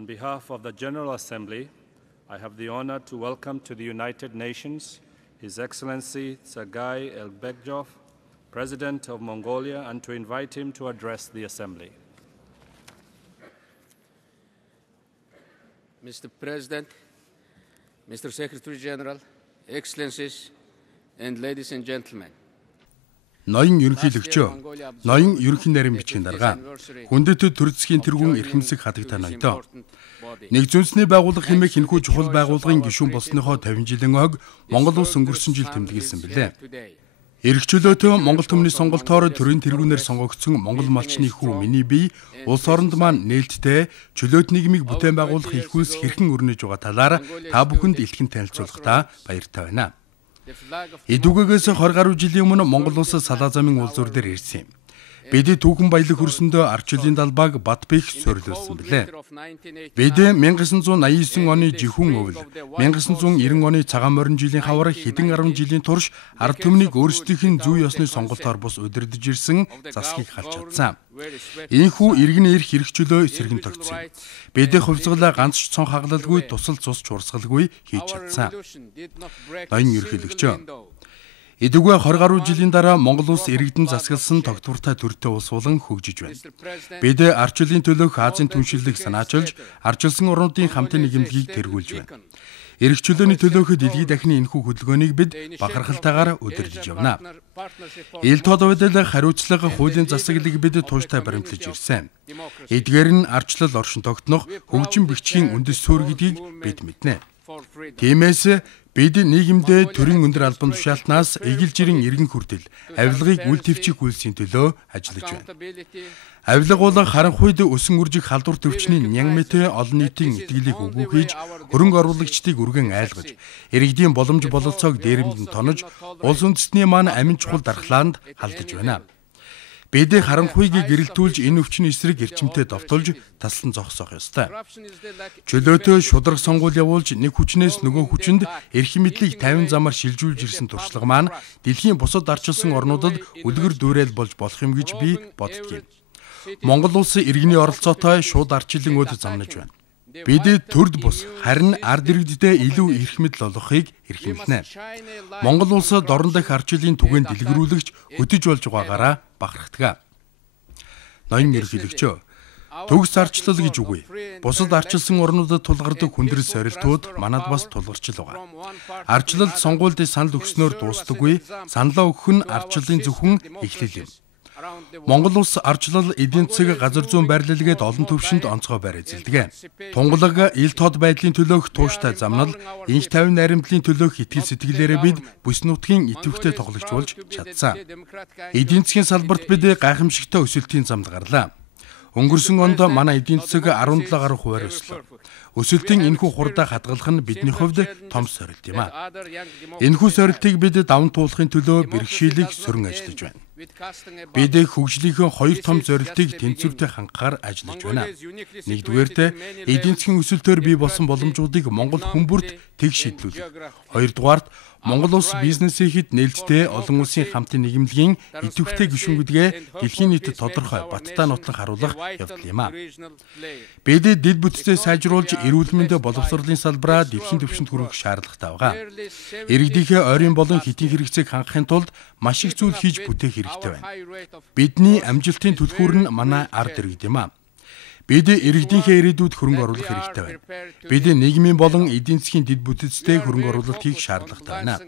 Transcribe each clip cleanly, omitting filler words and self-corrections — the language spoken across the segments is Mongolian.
On behalf of the General Assembly, I have the honor to welcome to the United Nations His Excellency Sergei Elbekjov, President of Mongolia, and to invite him to address the Assembly. Mr. President, Mr. Secretary General, Excellencies, and ladies and gentlemen. Ноён ерөнхийлөгчөө, ноён ерөнхий нарийн бичгийн дарга, хүндэтгэл төр засгийн тэргүүн эрхэмсэг хадагтай ноёдоо. Нэгдсэн үндэсний байгууллага хэмээх энэхүү чухал байгууллагын гишүүн болсныхоо 50 жилийн хойг Монгол улс өнгөрсөн жил тэмдэглэсэн билээ. Эрх чөлөөтэй Монгол түмний сонголтоор төрийн тэргүүнээр сонгогдсон Монгол малчны хүү миний бие улс оронд маань нээлттэй чөлөөт нийгмийг бүтээн байгуулах их үйлс хэрхэн өрнөж байгаа талаар та бүхэнд илтгэн танилцуулахдаа баяртай байна. Эдүгээс 20 гаруй жилийн өмнө Монгол улс салаа замын улзуур дээр ирсэн юм. Бид түүхэн баялаг хөрсөндөө арч үлийн далбааг Батбэх суурилуулсан билээ. Бид 1989 оны жихүүн өвөл, 1990 оны цагаан морин жилийн хавар хэдэн 10 жилийн турш ард түмнийг өөрсдийнх зүй ёсны сонголтоор бус удирдах ирсэн засгийг халж чадсан. Ийхүү иргэн эрх хэрэгчлөө сэргэн тогтсон. Бид хувьцгалаа ганц ч цон хагалалгүй, тусал цус чурсгалгүй хийж чадсан. Ноён ерөнхийлөгчөө. Эдүгээ 20 гаруй жилийн дараа Монгол улс иргэдэн засагласан тогтвортой төртэй улс болон хөгжиж байна. Бид арч үлийн төлөөх Азийн түншлэлийг санаачилж, арчилсан орнуудын хамтын нийгэмлэгийг тэргүүлж байна. Эрх чөлөөний төлөөх дэлхийд дахины энэхүү хөдөлгөөнийг бид бахархалтайгаар удирдах явна. Ил тод байдал хариуцлага хуулийн засаглалыг бид тууштай баримтлаж ирсэн. Эдгээр нь арчлал оршин тогтнох хөгжин бичгийн үндэс суурь гэдгийг бид мэднэ. Тиймээс бид нийгэмдээ төрийн өндөр албан тушаалтнаас эгэл жирийн иргэн хүртэл авилгыг үл твчих үйлсийн төлөө ажиллаж байна. Авилга бол харанхуйд өсөн үржих халдвар төвчний ням мэт олон нийтийн итгэлийг өгүүлж, хөрөнгө оруулагчдыг үргэн айлгаж, иргэдийн боломж бололцоог дээрэмдэн тонож, улс үндэстний маань амин чухал дархлаанд халдаж байна. Бид харанхуйг гэрэлтүүлж энэ өвчний эсрэг эрчимтэй довтолж таслан зогсоох ёстой. Чөлөөтэй шударга сонгуул явуулж нэг хүчнээс нөгөө хүчинд эрх мэдлийг 50 замаар шилжүүлж ирсэн туршлага маань дэлхийн бусад арчилсан орнуудад үлгэр дуурайл болж болох юм гэж би боддгийг. Монгол улс иргэний оролцоотой шууд арчилан өд замнаж байна. Бид төрд бус харин ард иргэддээ илүү эрх мэдэл олгохыг эрхэмлэнэ. Монгол улс дорн дах арчилын түгээн дэлгэрүүлэгч хөдөж болж байгаагаараа бахархдаг. Ноён ерөнхийлөгчөө, төгс арчлал гэж үгүй. Бусад арчилсан орнуудад тулгардаг хүндрэл сорилтууд манад бас тулгарч л байгаа. Арчлал сонгуульд санал өгснөөр дуустдаггүй. Саналаа өгөх нь арчлалын зөвхөн эхлэл юм. Монгол улс арчлал эдийн засаг газар зүйн байрлалгээд олон төвшөнд онцгой байр эзэлдэг. Тунгалаг ил тод байдлын төлөөх тууштай замнал, инх тавин наримтлын төлөөх итгэл сэтгэлээрээ бид бүс нутгийн идэвхтэй тоглогч болж чадсан. Эдийн засгийн салбарт бид гайхамшигтай өсөлтийн замд гарлаа. Өнгөрсөн онд манай эдийн засаг 17 гаруй хувиар өслөө. Өсөлтийн энэхүү хурдаа хадгалах нь бидний хувьд том сорилт юм а. Энэхүү сорилтыг бид даван туулахын төлөө бэрхшээлийг сөрөн ажиллаж байна. Бид хөгжлийнхөө хоёр том зорилтыг тэнцвэртэй хангахаар ажиллаж байна. Нэгдүгээрт эдийн засгийн өсөлтөөр бий болсон боломжуудыг Монгол хүн бүрт тэг шийдлүүлэх. Хоёрдугаарт Монгол улс бизнесийхэд нээлттэй олон улсын хамтын нийгэмлэгийн идэвхтэй гишүүнүүдгээ дэлхийн нийтэд тодорхой баттай нотлон харуулах явдал юм а. Бид дэд бүтцээ сайжруулж эрүүл мэндэ боловсролын салбараа дэлхийн түвшинд хүргэх шаардлагатай байгаа. Иргэдийнхээ ойрын болон хэтийн хэрэгцээг хангахын тулд маш их зүйл хийж бүтээх хэрэгтэй байна. Бидний амжилтын түлхүүр нь манай ард иргэд юм а. Бид иргэдийнхээ ирээдүйд хөрөнгө оруулах хэрэгтэй байна. Бид нийгмийн болон эдийн засгийн дэд бүтцтэй хөрөнгө оруулалт хийх шаардлагатай байна.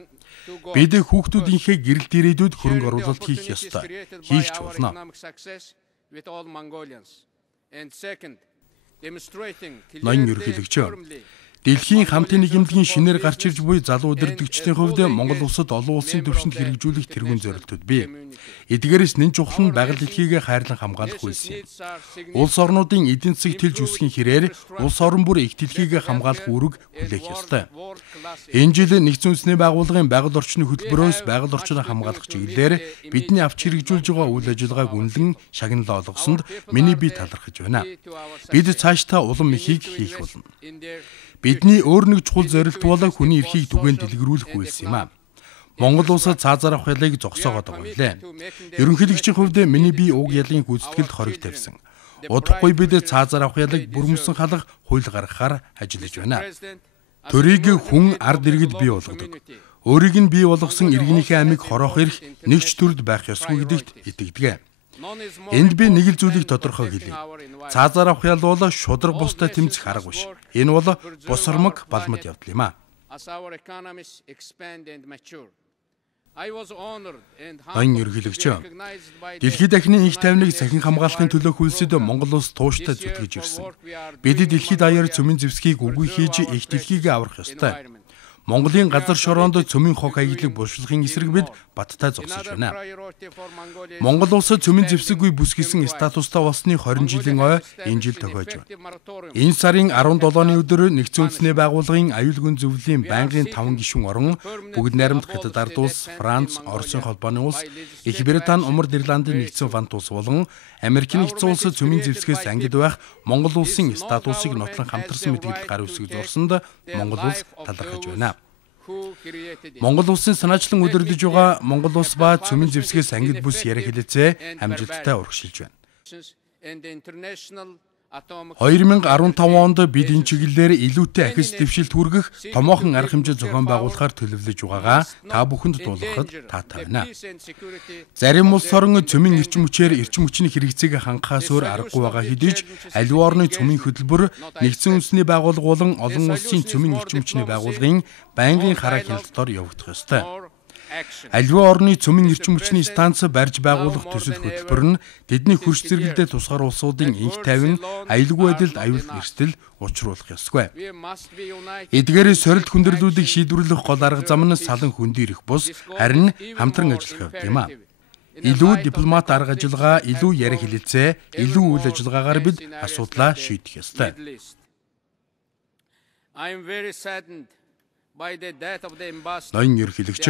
Бид хүүхдүүдийнхээ гэрэлт ирээдүйд хөрөнгө оруулалт хийх ёстой. Хийх ч болно. Ноён ерөнхийлөгчөө, дэлхийн хамтын нийгэмлэгийн шинээр гарч ирж буй залуу удирдагчдын хувьд Монгол улсад олон улсын түвшинд хэрэгжүүлэх тэргүүн зорилтууд бий. Эдгээрээс нэн чухал нь байгаль дэлхийг хайрлан хамгаалах үйлс юм. Улс орнуудын эдийн засаг тэлж үсгийн хэрээр улс орон бүр их дэлхийг хамгаалах үүрэг хүлээх ёстой. Энэ жил нэгдсэн үндэсний байгууллагын байгаль орчны хөтөлбөрөөс байгаль орчныг хамгаалах чиглэлээр бидний авч хэрэгжүүлж байгаа үйл ажиллагааг үнэлэн шагналаа олгосонд миний бие талархаж байна. Бид цаашдаа улам ихийг хийх болно. Бидний өөр нэг чухал зорилт бол хүний эрхийг түгээн дэлгэрүүлэх үйлс юм а. Монгол улсад цаазаар авах ялыг зогсоогоод байгаа юм лээ. Ерөнхийлөгчийн хувьд миний бие уг ялын гүйцэтгэлд хориг тавьсан. удахгүй бид цаазаар авах ялыг бүрмөсөн халах хууль гаргахаар ажиллаж байна. Төрийг хүн ард иргэд бий болгодог. Өөрийг нь бий болгосон иргэнийхээ амийг хороох эрх нэгч төрд байх ёсгүй гэдэгт итгэдэг. Энд би нэг л зүйлийг тодорхой хэлье. Цаазаар авах ял бол шудраг бусдад тэмцэх арга биш. Энэ бол босормог балмад явдал юм а. Ноён ерөнхийлөгч, дэлхийд дахины их тайвныг сахин хамгаалахын төлөө хөлсөд Монгол улс тууштай зүтгэж ирсэн. Бид дэлхийд даяар цөмийн зэвсгийг үгүй хийж их дэлхийг аврах ёстой. Монголын газар шороонд цөмийн хог аяглыг булшлахын эсрэг бид баттай зогсож байна. Монгол улс цөмийн зэвсэггүй бүсгийсэн статустай болсны 20 жилийн ой энэ жил тохиож байна. Энэ сарын 17-ны өдөр Нэгдсэн үндэсний байгууллагын аюулгүй зөвлөлийн байнгын 5 гишүүн орон бүгд найрамд Хятад ард улс, Франц, Оросын холбооны улс, Их Британи, Умард Ирландын нэгдсэн фант улс болон Америкийн нэгдсэн улс цөмийн зэвсгээс ангид байх Монгол улсын статусыг нотлон хамтарсан мэдээлэл гар үсгэж зурсанд Монгол улс талархаж байна. Монгол улсын санаачлан удирдах байгаа Монгол улс ба цөмийн зэвсгээс ангид бүс яриа хэлээцээ амжилттай урагшилж байна. 2015 онд бид энэ чиглэлээр илүүтэй ахис дэвшилт хүргэх томоохон арга хэмжээ зохион байгуулахаар төлөвлөж байгаагаа та бүхэнд дуулгахад таатай байна. Зарим улс орн цөмийн эрчим хүчээр эрчим хүчний хэрэгцээг хангахаас өөр аргагүй байгаа хэдий ч аливаа орны цөмийн хөтөлбөр Нэгдсэн үндэсний байгууллага болон олон улсын цөмийн эрчим хүчний байгууллагын байнгын хараа хяналтаар явагдах ёстой. Аливаа орны цөмийн эрчим хүчний станц барьж байгуулах төсөл хөтөлбөр нь тэдний хөрш зэрэглэлд тусгаар улсуудын инх тайван аюулгүй байдалд аюул эрсдэл учруулах ёсгүй. Эдгээр сорилт хүндрэлүүдийг шийдвэрлэх гол арга зам нь салан хөндий ирэх бус харин хамтран ажиллах явдал юм а. Илүү дипломат арга ажиллагаа, илүү яриа хэлэлцээ, илүү үйл ажиллагаагаар бид асуудлаа шийдэх ёстой. Ноён ерөнхийлөгч,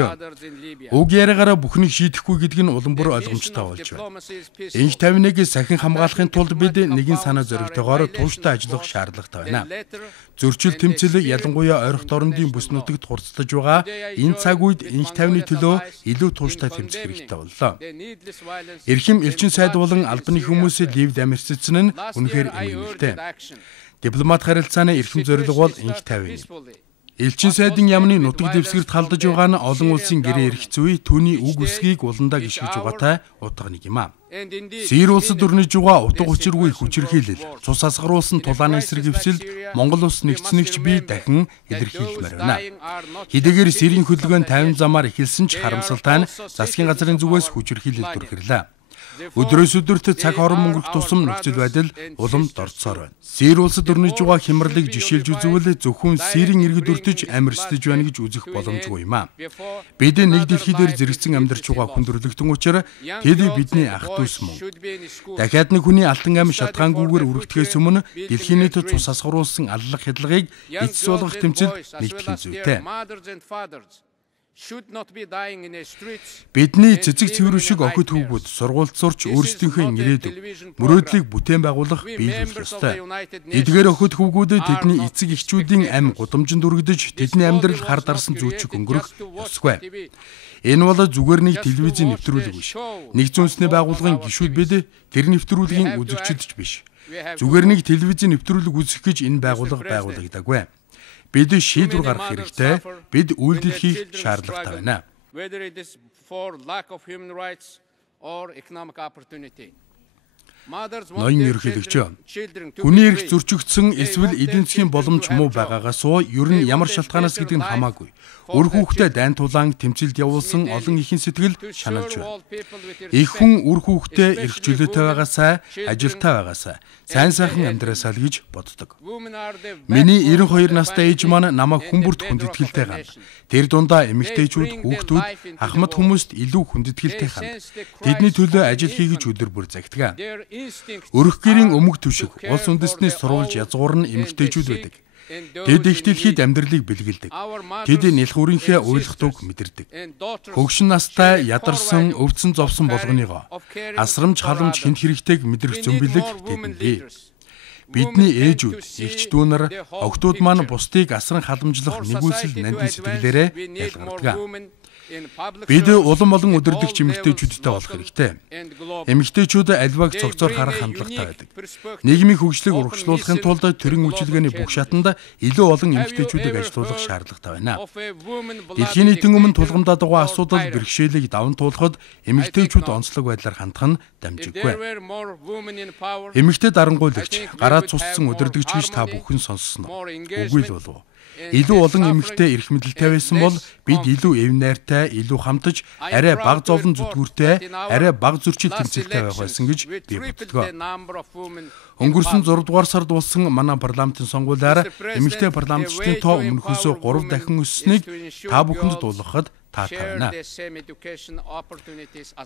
уг яриагаараа бүхнийг шийдэхгүй гэдэг нь улам бүр ойлгомжтой болж байна. Инх тайвныг сахин хамгаалахын тулд бид нэгэн санаа зоригтойгоор тууштай ажиллах шаардлагатай байна. Зөрчил тэмцэл ялангуяа ойрхон орнуудын бүс нутагт хурцлаж байгаа энэ цаг үед инх тайвны төлөө илүү тууштай тэмцэх хэрэгтэй боллоо. Эрхэм элчин сайд болон албаны хүмүүсийн ливд амьдсан нь үнэхээр эмгэнэлтэй. Дипломат харилцааны эрхэм зорилго бол инх тайван. Элчин сайдын яамны нутаг дэвсгэрт халдаж байгаа нь олон улсын гэрээ эрх зүй түүний үг үсгийг уландаа гიშгэж байгаатай утга нэг юм а. Сэр улсад өрнөж байгаа утга учиргүй хүчирхийлэл, цус асгаруулсан тулааны эсрэг эвсэлд Монгол улс нэгцнэгч би дахин илэрхийлмээр байна. Хэдийгээр сэрийн хөдөлгөөн 50 замаар эхэлсэн ч харамсалтай нь засгийн газрын зүгээс хүчирхийлэл төрхирлээ. Өдрөөс өдөрт цаг хорон өнгөрөх тусам нөхцөл байдал улам дорцоор байна. Сэр улсад өрнөж байгаа хямралыг жишээлж үзвэл зөвхөн сэрийн иргэд өртөж амьрсдэж байна гэж үзэх боломжгүй юм а. Бид нэг дэлхий дээр зэрэгцэн амьдарч байгаа хүн төрлөختөн учраас тэд бидний ах дүүс мөн. Дахиад нэг хүний алтан ам шатгаангүйгээр үргэлтгэхээс өмнө дэлхийн нийтэд цус асгаруулсан аллах хядлагыг эцэс болгох тэмцэлд нэгтгэх зүйтэй. Бидний цэцэг цэвэр шиг охид хүүгүүд сургуульд сурч өөрсдийнхөө ирээдүйг мөрөөдлийг бүтээн байгуулах биелүүлэх ёстой. Эдгээр охид хүүгүүдэд тэдний эцэг эхчүүдийн ам гудамжинд өргөдөж тэдний амьдрал хар дарсан зүйчиг өнгөрөх ёсгүй. Энэ бол зүгээр нэг телевизийн нэвтрүүлэг биш. Нэгдсэн үндэсний байгууллагын гишүүд бид тэр нэвтрүүлгийн үзэгчидч биш. Зүгээр нэг телевизийн нэвтрүүлэг үзэх гэж энэ байгууллага байгуулагдаагүй. Бид шийдвэр гаргах хэрэгтэй. Бид үйлдэл хийх шаардлагатай байна. Ноён ерөнхийлөгч, хүний эрх зөрчигдсөн эсвэл эдийн засгийн боломж муу байгаагаас ер нь ямар шалтгаанаас гэдэг нь хамаагүй. Үр хүүхдээ дайн тулаан тэмцэлд явуулсан олон ихэн сэтгэл шаналж байна. Их хүн үр хүүхдээ эрх чөлөөтэй байгаасаа, ажилтай байгаасаа, сайн сайхан амьдраасаа л гэж боддог. Миний 92 настай ээж маань намайг хүмүүрт хүндэтгэлтэй ганд. Тэр дундаа эмэгтэйчүүд, хүүхдүүд, ахмад хүмүүст илүү хүндэтгэлтэй ханд. Тэдний төлөө ажил хийгэж өдөр бүр загтдаг. Өрх гэрийн өмг түшиг, улс үндэстний сурвалж язгуур нь эмэгтэйчүүд байдаг. Тэд их дэлхийд амьдралыг бэлгэлдэг. Тэд нэлхүүрийнхээ уйлахтуг мэдэрдэг. Хөгшин настай ядарсан, өвдсөн зовсон болгоныгоо асрамж халамж хинт хэрэгтэйг мэдрэх зөмбөлөг тэдэндээ. Бидний ээжүүд, эгч дүү нар, охтууд маань бусдыг асран халамжлах нэгүсэл нандин сэтгэлээрээ ялгардаг. Бид улам олон удирдагч эмэгтэйчүүдтэй болох хэрэгтэй. Эмэгтэйчүүд аливааг цогцоор харах хандлагатай байдаг. Нийгмийн хөгжлийг урагшлуулахын тулд төрийн үйлчилгээний бүх шатанд илүү олон эмэгтэйчүүдийг ажилуулах шаардлагатай байна. Дэлхийн нийтийн өмнө тулгамдаа дугаа асуудал бэрхшээлийг даван туулахад эмэгтэйчүүд онцлог байдлаар хандах нь дамжиггүй. Эмэгтэй дарангуйлагч, гараа цуссан удирдагч гэж та бүхэн сонссон уу? Үгүй л болов уу? Илүү олон эмэгтэй эрх мэдэлтэй байсан бол бид илүү эв найртай, илүү хамтаж, арай бага зовлон зүтгүүртэй, арай бага зөрчил тэмцэлтэй байх байсан гэж би боддог. Өнгөрсөн 6 дугаар сард болсон манай парламентын сонгуулиар эмэгтэй парламентчдын тоо өмнөхөөсөө 3 дахин өссөнийг та бүхэнд дуулгахад таатай байна.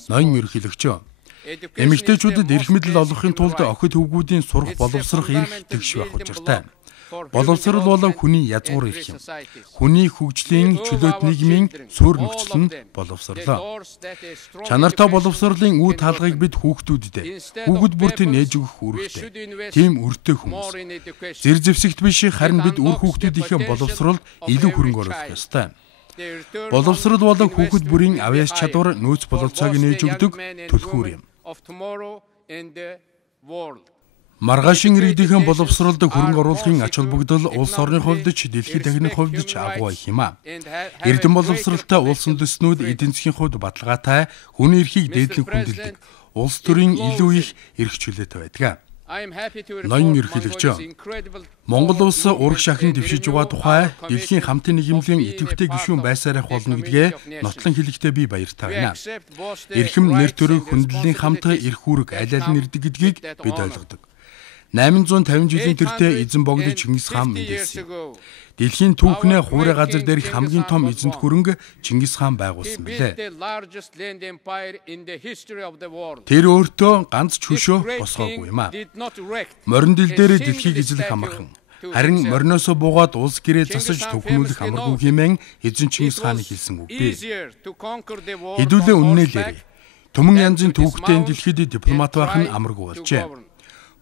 Ноён ерөнхийлөгч, эмэгтэйчүүдэд эрх мэдэл олгохын тулд охид хөвгүүдийн сурах боловсрох эрх тэгш байх учиртай. Боловсрол бол хүний язгуур эрх юм. Хүний хөгжлийн чөлөөт нийгмийн суурь нөхцөл нь боловсрлоо. Чанартай боловсролын үе таалгыг бид хүүхдүүдэд, хүүхэд бүрт нээж өгөх үүрэгтэй. Тийм өртөө хүмүүс. Зэр зэвсэгт биш, харин бид үр хүүхдүүдийнхээ боловсролд илүү хөрөнгө оруулах ёстой. Боловсрол бол хүүхэд бүрийн авьяас чадвар, нөөц бололцоог нээж өгдөг түлхүүр юм. Маргаашийн иргэдийн боловсролд хөрөнгө оруулахын ач холбогдол улс орны хувьд ч дэлхийн техникийн хувьд ч агуу их юм а. Эрдэм боловсролтой улс үндэстнүүд эдийн засгийн хувьд баталгаатай, хүний эрхийг дээдлэн хүндэлдэг, улс төрийн илүү их эрх чөлөөтэй байдаг. Ноён ерөнхийлөгч, Монгол улс ураг шахин дэвшиж байгаа тухай дэлхийн хамтын нийгэмлэгийн идэвхтэй гишүүн байсарах болно гэдгээ нотлон хэлэхдээ би баяртай байна. Эрхэм нэр төрийн хүндлэлийн хамт эрх үүрэг аль аль нь ирдэг гэдгийг бид ойлгодог. 850 жилийн тэртээ эзэн богд Чингис хаан мэдээлсэн. Дэлхийн түүхнээ хуурай газар дээрх хамгийн том эзэнт хөрөнгө Чингис хаан байгуулсан билээ. Тэр өөртөө ганц ч хөшөө босгоогүй юм а. Морин дил дээр дэлхийг эзлэх амархан. Харин мориноосоо буугаад улс гэрээ засаж төвхнүүлэх амаргүй хэмээн эзэн Чингис хааны хэлсэн үг бий. Хэдүүлээ үннээлээ. Төмөн янзын түүхтэй дэлхийд дипломат байх нь амаргүй болжээ.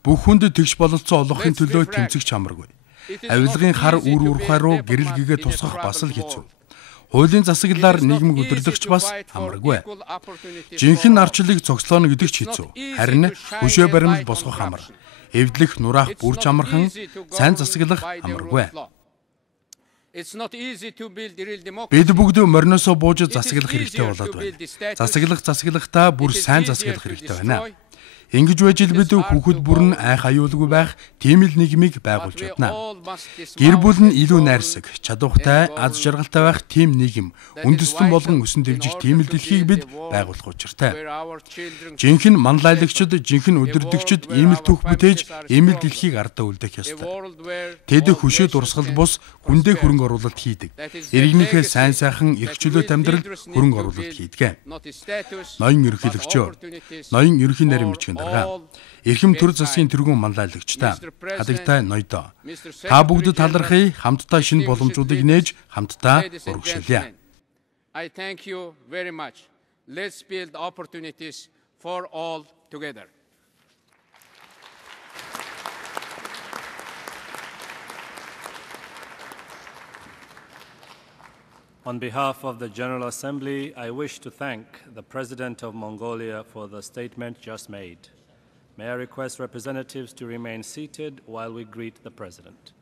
Бүх хүнд тэгш бололцоо олгохын төлөө тэмцэх чамаргүй. Авилгын хар үр урхай руу гэрэл гэгээ тусгах бас л хэцүү. Хуулийн засаглалаар нийгмийг удирдахч бас амаргүй. Жинхэнэ арчлыг цогцлооно гэдэг ч хэцүү. Харин хөшөө баримл босгох амар. Эвдлэх нураах бүрч амархан, сайн засаглах амаргүй. Бид бүгд мориноосоо бууж засаглах хэрэгтэй болоод байна. Засаглахдаа бүр сайн засаглах хэрэгтэй байна. Ингэж байж л бид хүүхэд бүр нь айх аюулгүй байх тийм л нийгмийг байгуулж байна. Гэр бүл нь илүү найрсаг, чадвартай, аз жаргалтай байх тийм нийгэм, үндэстэн болгон өсөн дэвжих тийм л дэлхийг бид байгуулах учиртай. Жинхэнэ манлайлагчид, жинхэнэ удирдагчид ийм л түүх бүтээж, ийм л дэлхийг ардаа үлдэх ёстой. Тэд хөшөө дурсгал бус хүндээ хөрөнгө оруулалт хийдэг. Иргэнийхээ сайн сайхан эрх чөлөөт амьдралд хөрөнгө оруулалт хийдэг. Ноён ерөнхийлөгч, ноён ерөнхий нарийн бичгийн дарга, эрхэм төр засгийн тэргүүн манлайлагчтай, хадагтай ноёдоо. Та бүгд талархъя, хамтдаа шинэ боломжуудыг нээж, хамтдаа урагшуулъя. I thank you very much. Let's build opportunities for all together. On behalf of the General Assembly, I wish to thank the President of Mongolia for the statement just made. May I request representatives to remain seated while we greet the President.